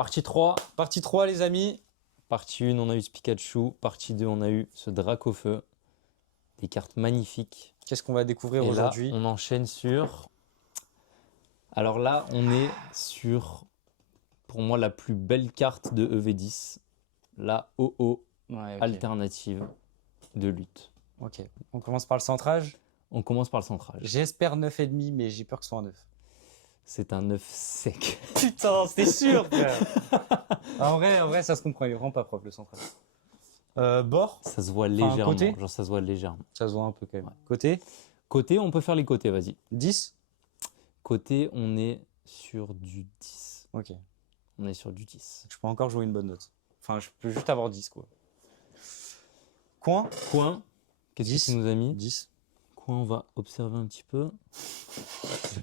Partie 3. Partie 3, les amis. Partie 1, on a eu ce Pikachu. Partie 2, on a eu ce Dracofeu. Des cartes magnifiques. Qu'est-ce qu'on va découvrir Et là, aujourd'hui? on enchaîne sur... Alors là, on est sur, pour moi, la plus belle carte de EV10. La OO Ouais, ok. alternative de lutte. Ok. On commence par le centrage. On commence par le centrage. J'espère 9,5, mais j'ai peur que ce soit un 9. C'est un 9 sec. Putain, c'était sûr, frère. En vrai, ça se comprend. Il est vraiment pas propre, le centrage. Bord. Ça se voit légèrement. côté Genre, ça se voit légèrement. Ça se voit un peu quand même. Ouais. Côté. Côté, on peut faire les côtés, vas-y. 10. Côté, on est sur du 10. Ok. On est sur du 10. Je peux encore jouer une bonne note. Enfin, je peux juste avoir 10, quoi. Coin. Coin, qu'est-ce que 10. tu nous as mis? 10. Coin, on va observer un petit peu.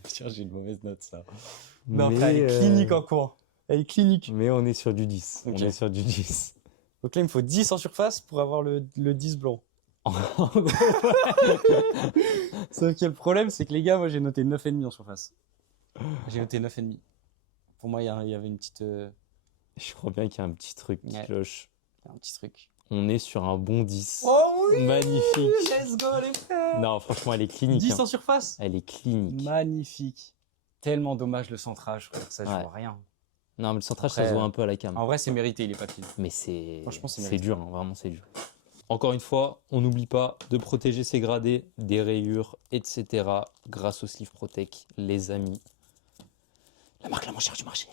Tiens, j'ai une mauvaise note, ça. Non, Mais, frère, elle est clinique en coin. Elle est clinique. Mais on est sur du 10. Ok. On est sur du 10. Donc là, il me faut 10 en surface pour avoir le 10 blanc. Sauf que le problème, c'est que les gars, moi, j'ai noté 9,5 en surface. J'ai noté 9,5. Pour moi, il y avait une petite... Je crois bien qu'il y a un petit truc qui Ouais. cloche. un petit truc. On est sur un bon 10. Oh oui! Magnifique. Let's go, les frères! Non, franchement, elle est clinique. 10 hein. en surface? Elle est clinique. Magnifique. Tellement dommage le centrage, frère. Ça, je Ouais. vois rien. Non, mais le centrage, Après, ça se voit un peu à la cam. En vrai, c'est mérité, il est pas clean. Mais c'est Franchement, c'est c'est mérité. dur, hein, vraiment, c'est dur. Encore une fois, on n'oublie pas de protéger ses gradés, des rayures, etc. grâce au Sleeve Protect, les amis. La marque la moins chère du marché.